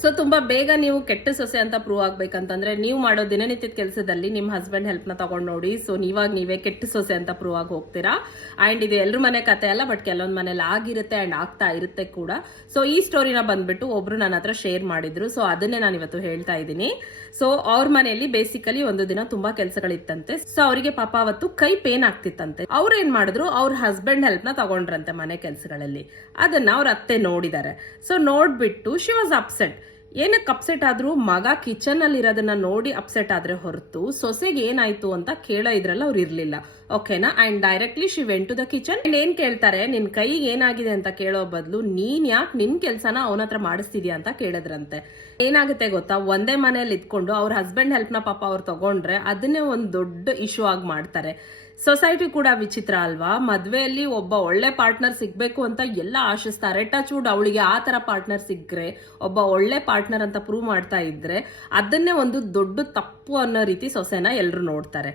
So ತುಂಬಾ ಬೇಗ ನೀವು ಕೆಟ್ಟ ಸೊಸೆ ಅಂತ ಪ್ರೂವ್ ಆಗ್ಬೇಕಂತಂದ್ರೆ ನೀವು ಮಾಡೋ ದಿನನಿತ್ಯದ ಕೆಲಸದಲ್ಲಿ ನಿಮ್ಮ ಹಸ್ಬೆಂಡ್ ಹೆಲ್ಪ್ ನ ತಗೊಂಡ್ ನೋಡಿ. ಸೊ ನೀವೇ ಕೆಟ್ಟ ಸೊಸೆ ಅಂತ ಪ್ರೂವ್ ಆಗಿ ಹೋಗ್ತೀರಾ. ಅಂಡ್ ಇದು ಎಲ್ರ ಮನೆ ಕತೆ ಅಲ್ಲ, ಬಟ್ ಕೆಲವೊಂದ್ ಮನೇಲಿ ಆಗಿರುತ್ತೆ ಅಂಡ್ ಆಗ್ತಾ ಇರುತ್ತೆ ಕೂಡ. ಸೊ ಈ ಸ್ಟೋರಿನ ಬಂದ್ಬಿಟ್ಟು ಒಬ್ರು ನನ್ನ ಹತ್ರ ಶೇರ್ ಮಾಡಿದ್ರು. ಸೊ ಅದನ್ನೇ ನಾನು ಇವತ್ತು ಹೇಳ್ತಾ ಇದ್ದೀನಿ. ಸೊ ಅವ್ರ ಮನೆಯಲ್ಲಿ ಬೇಸಿಕಲಿ ಒಂದು ದಿನ ತುಂಬಾ ಕೆಲಸಗಳಿತ್ತಂತೆ. ಸೊ ಅವರಿಗೆ ಪಾಪ ಅವತ್ತು ಕೈ ಪೇನ್ ಆಗ್ತಿತ್ತಂತೆ. ಅವ್ರು ಏನ್ ಮಾಡಿದ್ರು, ಅವ್ರ ಹಸ್ಬೆಂಡ್ ಹೆಲ್ಪ್ ನ ತಗೊಂಡ್ರಂತೆ ಮನೆ ಕೆಲಸಗಳಲ್ಲಿ. ಅದನ್ನ ಅವ್ರ ಅತ್ತೆ ನೋಡಿದ್ದಾರೆ. ಸೊ ನೋಡ್ಬಿಟ್ಟು ಶಿ ವಾಸ್ ಅಪ್ಸೆಟ್. ಏನಕ್ಕೆ ಅಪ್ಸೆಟ್ ಆದ್ರೂ, ಮಗ ಕಿಚನ್ ಅಲ್ಲಿ ಇರೋದನ್ನ ನೋಡಿ ಅಪ್ಸೆಟ್ ಆದ್ರೆ ಹೊರತು ಸೊಸೆಗೆ ಏನಾಯ್ತು ಅಂತ ಕೇಳೋ ಇದ್ರಲ್ಲ ಅವ್ರು ಇರ್ಲಿಲ್ಲ. ಓಕೆನಾ? And directly she went to the kitchen. And ಏನ್ ಕೇಳ್ತಾರೆ, ನಿನ್ ಕೈಗೆ ಏನಾಗಿದೆ ಅಂತ ಕೇಳೋ ಬದಲು ನೀನ್ ಯಾಕೆ ನಿನ್ ಕೆಲ್ಸನ ಅವನ ಹತ್ರ ಮಾಡಿಸ್ತಿದ್ಯಾ ಅಂತ ಕೇಳಿದ್ರಂತೆ. ಏನಾಗುತ್ತೆ ಗೊತ್ತಾ, ಒಂದೇ ಮನೇಲಿ ಇದ್ಕೊಂಡು ಅವ್ರ ಹಸ್ಬೆಂಡ್ ಹೆಲ್ಪ್ ನ ಪಾಪ ಅವ್ರು ತಗೊಂಡ್ರೆ ಅದನ್ನೇ ಒಂದ್ ದೊಡ್ಡ ಇಶ್ಯೂ ಆಗಿ ಮಾಡ್ತಾರೆ. ಸೊಸೈಟಿ ಕೂಡ ವಿಚಿತ್ರ ಅಲ್ವಾ? ಮದ್ವೆಯಲ್ಲಿ ಒಬ್ಬ ಒಳ್ಳೆ ಪಾರ್ಟ್ನರ್ ಸಿಗ್ಬೇಕು ಅಂತ ಎಲ್ಲ ಆಶಿಸ್ತಾರೆ. ಟಚ್ ವುಡ್ ಅವಳಿಗೆ ಆ ತರ ಪಾರ್ಟ್ನರ್ ಸಿಗ್ರೆ, ಒಬ್ಬ ಒಳ್ಳೆ ಪಾರ್ಟ್ನರ್ ಅಂತ ಪ್ರೂವ್ ಮಾಡ್ತಾ ಇದ್ರೆ ಅದನ್ನೇ ಒಂದು ದೊಡ್ಡ ತಪ್ಪು ಅನ್ನೋ ರೀತಿ ಸೊಸೆನ ಎಲ್ರು ನೋಡ್ತಾರೆ.